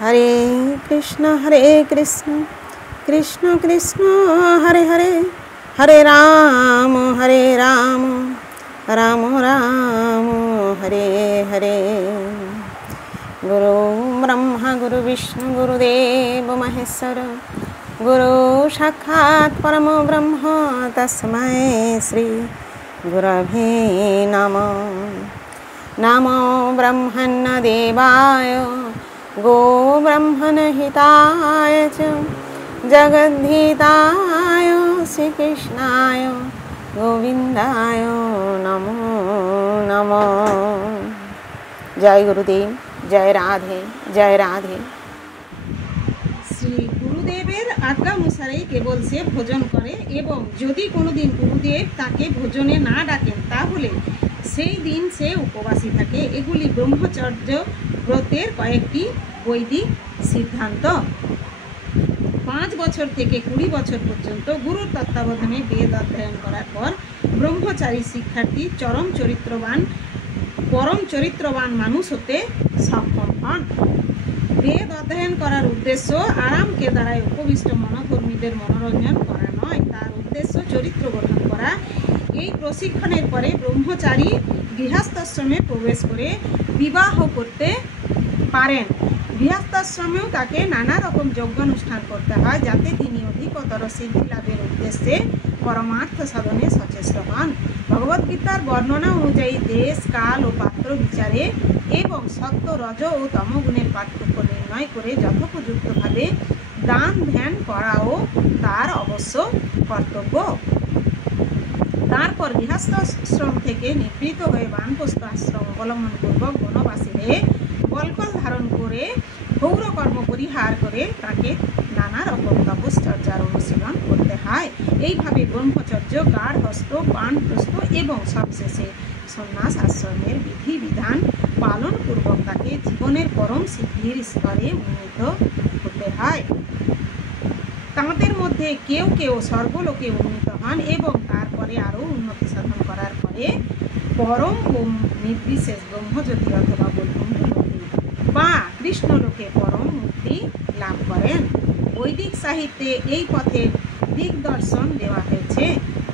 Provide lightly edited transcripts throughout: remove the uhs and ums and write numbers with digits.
हरे कृष्ण कृष्ण कृष्ण हरे हरे, हरे राम राम राम हरे हरे। गुरु ब्रह्मा गुरु विष्णु गुरुदेव महेश्वर, गुरु साक्षात् परम ब्रह्म तस्मै श्री गुरवे नमः। नमो ब्रह्मण्य देवाय गो ब्रह्मण हिताय च जगद्धिताय श्रीकृष्णाय गोविंदाय नमो नमः। जय गुरुदेव, जय राधे जय राधे। শ্রী গুরুদেবের আজ্ঞা অনুসারে কেবল সে ভোজন করে এবং যদি কোনোদিন গুরুদেব তাকে ভোজনে না ডাকেন তাহলে সেই দিন সে উপবাসী থাকে। এগুলি ব্রহ্মচর্য ব্রতের কয়েকটি বৈদিক সিদ্ধান্ত। 5 বছর থেকে 20 বছর পর্যন্ত গুরুর তত্ত্বাবধানে বেদ অধ্যয়ন করার পর ব্রহ্মচারী শিক্ষার্থী পরম চরিত্রবান মানুষ হতে সক্ষম হন। বেদ অধ্যয়ন করার উদ্দেশ্য আরামকে দ্বারায় উপবিষ্ট মনোধর্মীদের মনোরঞ্জন করা নয়, তার উদ্দেশ্য চরিত্র গঠন করা। এই প্রশিক্ষণের পরে ব্রহ্মচারী গৃহস্থাশ্রমে প্রবেশ করে বিবাহ করতে পারেন। গৃহস্থাশ্রমেও তাকে নানা রকম যজ্ঞানুষ্ঠান করতে হয় যাতে তিনি অধিকতর সিদ্ধি লাভের উদ্দেশ্যে পরমার্থ সাধনে সচেষ্ট হন। ভগবদ্গীতার বর্ণনা অনুযায়ী দেশ কাল ও পাত্র বিচারে এবং সত্য রজ ও তমগুণের পার্থক্য নির্ণয় করে যথোপযুক্তভাবে দান ধ্যান করাও তার অবশ্য কর্তব্য। তারপর গৃহস্থাশ্রম থেকে নিবৃত্ত হয়ে বানপ্রস্থ আশ্রম অবলম্বন পূর্বক বনবাসী হয়ে কলকল ধারণ করে গৌরকর্ম পরিহার করে তাকে নানা রকম তপশ্চর্যার অনুশীলন করতে হয়। এইভাবে ব্রহ্মচর্য, গার্হস্থ, বানপ্রস্থ এবং সবশেষে সন্ন্যাস আশ্রমের বিধিবিধান পালন পূর্বক তাকে জীবনের পরম সিদ্ধির স্তরে উন্নীত হতে হয়। তাঁদের মধ্যে কেউ কেউ স্বর্গলোকে উন্নীত হন এবং তারপরে আরও উন্নতি সাধন করার পরে পরম নির্বিশেষ ব্রহ্মজ্যোতি অথবা বৈকুণ্ঠ লোকে বা কৃষ্ণলোকে পরম মুক্তি লাভ করেন। বৈদিক সাহিত্যে এই পথের দিগদর্শন দেওয়া হয়েছে।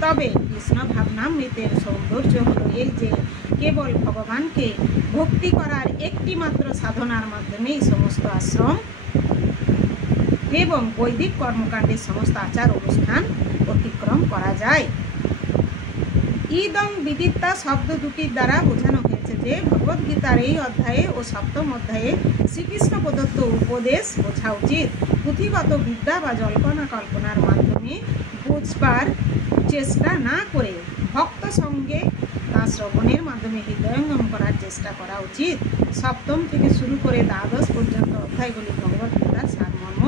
তবে কৃষ্ণ ভাবনামৃতের সৌন্দর্য হলো এই যে কেবল ভগবানকে ভক্তি করার একটি মাত্র সাধনার মাধ্যমেই সমস্ত আশ্রম এবং বৈদিক কর্মকাণ্ডের সমস্ত আচার অনুষ্ঠান অতিক্রম করা যায়। ইদং বিদিত্তা শব্দ দুটির দ্বারা বোঝানো হয়েছে যে ভগবদ্গীতার এই অধ্যায়ে ও সপ্তম অধ্যায়ে শ্রীকৃষ্ণ প্রদত্ত উপদেশ বোঝা উচিত। পুঁথিগত বিদ্যা বা জল্পনা কল্পনার মাধ্যমে বুঝবার চেষ্টা না করে ভক্ত সঙ্গে তা শ্রবণের মাধ্যমে হৃদয়ঙ্গম করার চেষ্টা করা উচিত। সপ্তম থেকে শুরু করে দ্বাদশ পর্যন্ত অধ্যায়গুলি ভগবদ্গীতার সারমর্ম।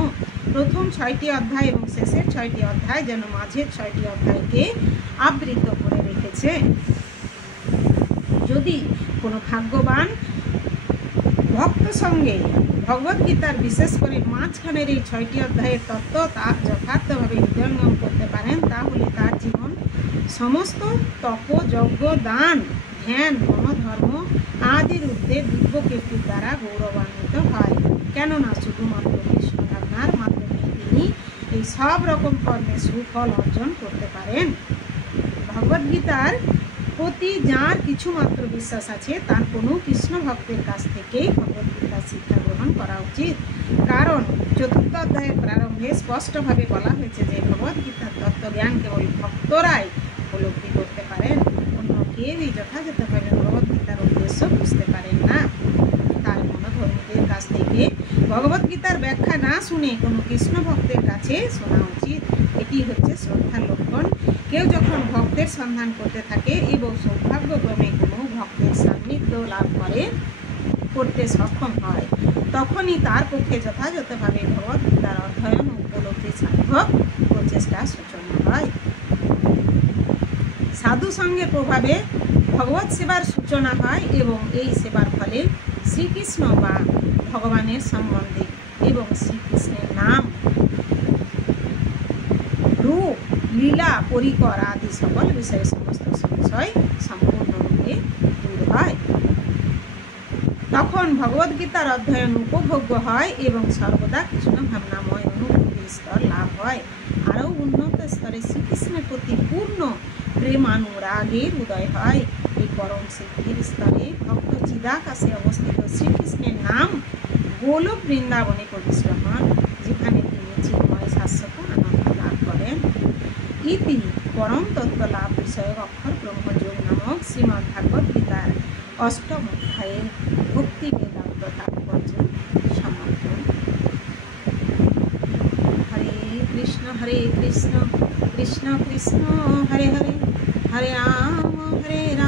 প্রথম 6টি অধ্যায় এবং শেষের 6টি অধ্যায় যেন মাঝের 6টি অধ্যায়কে আবৃত করে রেখেছে। যদি কোনো ভাগ্যবান ভক্ত সঙ্গে ভগবদ্গীতার বিশেষ করে মাঝখানের এই 6টি অধ্যায়ের তত্ত্ব তা যথার্থভাবে হৃদয়ঙ্গম করতে পারেন তাহলে তার জীবন সমস্ত তপ, যজ্ঞ, দান, ধ্যান, মনোধর্ম আদির ঊর্ধ্বে দিব্য কীর্তির দ্বারা গৌরবান্বিত হয়। কেননা শুধুমাত্র কৃষ্ণ ভাবনার মাধ্যমে তিনি এই সব রকম কর্মের সুফল অর্জন করতে পারেন। ভগবদ্গীতার প্রতি যার কিছুমাত্র বিশ্বাস আছে তার কোনো কৃষ্ণ ভক্তের কাছ থেকেই ভগবদ্গীতার শিক্ষা গ্রহণ করা উচিত। কারণ 4th অধ্যায়ের প্রারম্ভে স্পষ্টভাবে বলা হয়েছে যে ভগবদ্গীতার তত্ত্বজ্ঞান কেবল ভক্তরাই উপলব্ধি করতে পারেন, অন্য কেউই যথাযথভাবে ভগবদ্গীতার উদ্দেশ্য বুঝতে পারেন না। তাই মনোধর্মীদের কাছ থেকে ভগবদ্গীতার ব্যাখ্যা না শুনে কোনো কৃষ্ণ ভক্তের কাছে শোনা উচিত। এটি হচ্ছে শ্রদ্ধার লক্ষণ। কেউ যখন ভক্তের সন্ধান করতে থাকে এবং সৌভাগ্যক্রমে কোনো ভক্তের সান্নিধ্য লাভ করতে সক্ষম হয় তখনই তার পক্ষে যথাযথভাবে ভগবদ্গীতার অধ্যয়ন ও উপলব্ধি সাধক প্রচেষ্টার সূচনা হয়। সাধু সঙ্গের প্রভাবে ভগবৎ সেবার সূচনা হয় এবং এই সেবার ফলে শ্রীকৃষ্ণ বা ভগবানের সম্বন্ধে এবং শ্রীকৃষ্ণের নাম, রূপ, লীলা, পরিকর আদি সকল বিষয়ে সমস্ত সংশয় সম্পূর্ণরূপে দূর হয়। তখন ভগবদ্গীতার অধ্যয়ন উপভোগ্য হয় এবং সর্বদা কৃষ্ণ ভাবনাময় অনুভূতির স্তর লাভ হয়। আরও উন্নত স্তরে শ্রীকৃষ্ণের প্রতি পূর্ণ প্রেমানুরাগের উদয় হয়। এই পরম সিদ্ধির স্তরে ভক্ত চিদাকাশে অবস্থিত শ্রীকৃষ্ণের নাম গোলক বৃন্দাবনে প্রবিষ্ট হন, যেখানে তিনি চিন্ময় শাশ্বত আনন্দ লাভ করেন। ইতি পরম তত্ত্ব লাভ বিষয়ক অক্ষর ব্রহ্মযোগ নামক শ্রীমদ্ ভাগবত গীতার অষ্টম অধ্যায়ের ভক্তি বেদান্ত তাৎপর্য সমাপ্ত। হরে কৃষ্ণ কৃষ্ণ কৃষ্ণ হরে হরে, হরে রাম হরে রাম